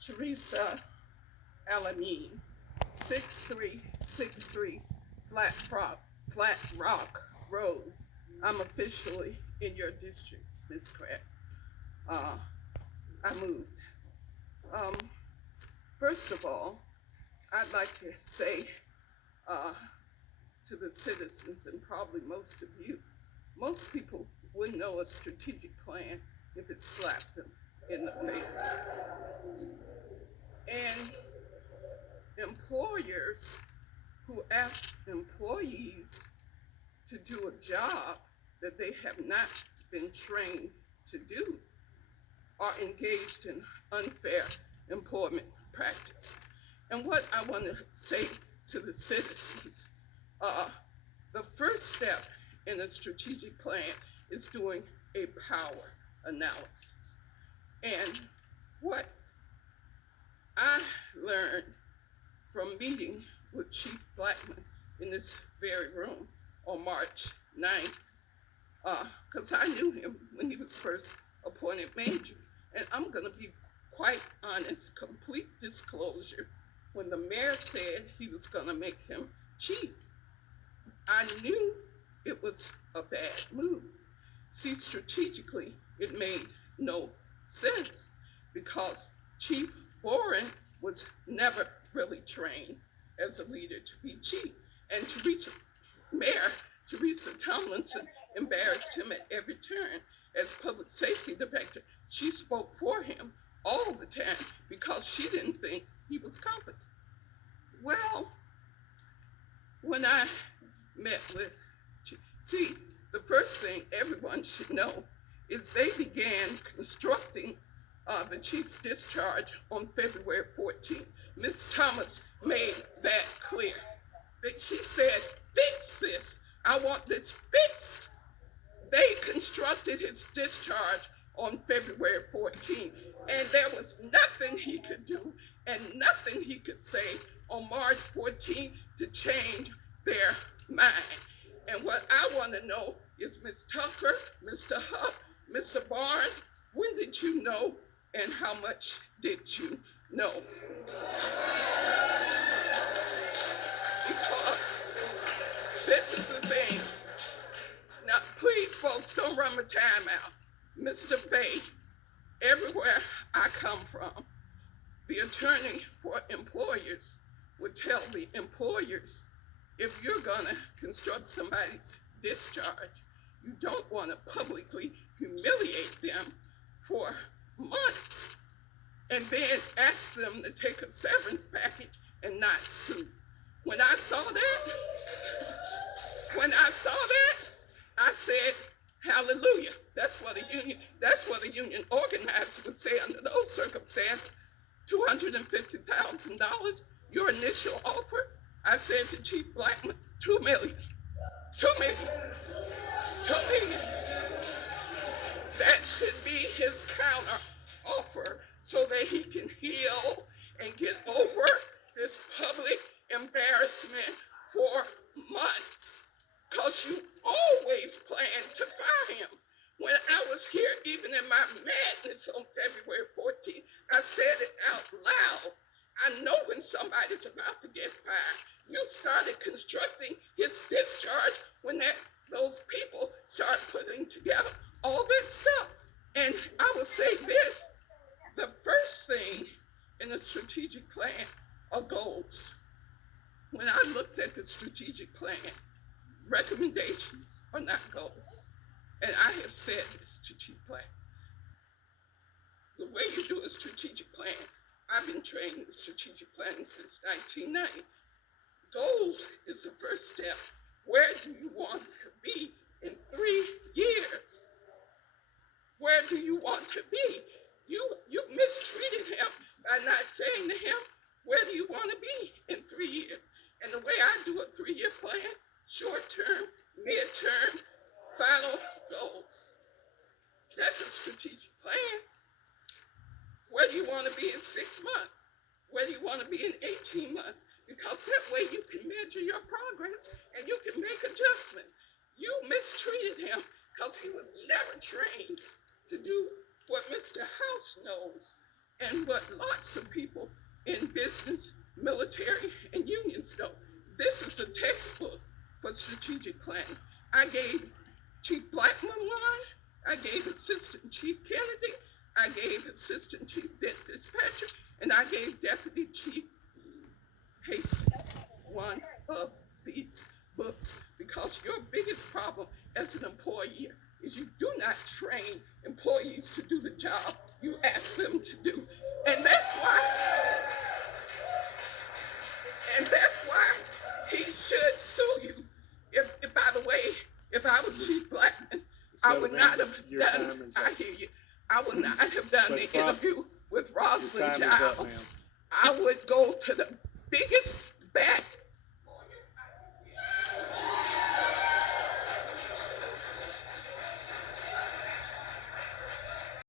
Teresa El-Amin, 6363 Flat Rock Road. I'm officially in your district, Ms. Craig. Uh, I moved. Um, First of all, I'd like to say uh, to the citizens, and probably most of you, most people wouldn't know a strategic plan if it slapped them in the face. And employers who ask employees to do a job that they have not been trained to do are engaged in unfair employment practices. And what I want to say to the citizens, the first step in a strategic plan is doing a power analysis. And what I learned from meeting with Chief Blackman in this very room on March 9th, because I knew him when he was first appointed major. And I'm going to be quite honest, complete disclosure. When the mayor said he was going to make him chief, I knew it was a bad move. See, strategically, it made no sense because Chief Warren was never really trained as a leader to be chief. And Mayor Teresa Tomlinson embarrassed him at every turn as public safety director. She spoke for him all the time because she didn't think he was competent. Well, when I met with, see, the first thing everyone should know is they began constructing the chief's discharge on February 14th. Ms. Thomas made that clear. She said, fix this. I want this fixed. They constructed his discharge on February 14th, and there was nothing he could do and nothing he could say on March 14th to change their mind. And what I want to know is, Ms. Tucker, Mr. Huff, Mr. Barnes, when did you know and how much did you know? Because this is the thing. Now, please, folks, don't run my time out. Mr. Fay, everywhere I come from, the attorney for employers would tell the employers, if you're gonna construct somebody's discharge, you don't wanna publicly humiliate them for months and then ask them to take a severance package and not sue. When I saw that, I said, hallelujah. That's what a union organizer would say under those circumstances. $250,000, your initial offer. I said to Chief Blackman, $2 million. That should be his counter offer so that he can heal and get over this public embarrassment for months. Because you always planned to fire him. When I was here, even in my madness on February 14th, I said it out loud. I know when somebody's about to get fired. You started constructing his discharge when those people started putting together all that stuff. And I will say this, the first thing in a strategic plan are goals. When I looked at the strategic plan, recommendations are not goals. And I have said this to Chief Black. The way you do a strategic plan, I've been trained in strategic planning since 1990. Goals is the first step. Where do you want to be in 3 years? Where do you want to be? You mistreated him by not saying to him, where do you want to be in 3 years? And the way I do a 3-year plan, short term, mid-term, final goals. That's a strategic plan. Where do you want to be in 6 months? Where do you want to be in 18 months? Because that way you can measure your progress and you can make adjustments. You mistreated him because he was never trained to do what Mr. House knows and what lots of people in business, military, and unions know. This is a textbook for strategic planning. I gave Chief Blackman one, I gave Assistant Chief Kennedy, I gave Assistant Chief Dispatcher, and I gave Deputy Chief Hastings one of these books, because your biggest problem as an employer is you do not train employees to do the job you ask them to do. And that's why he should sue you. If by the way, if I was Chief Blackman, I would not have done, I hear you, I would not have done the interview with Rosalind Giles. I would go to the biggest bad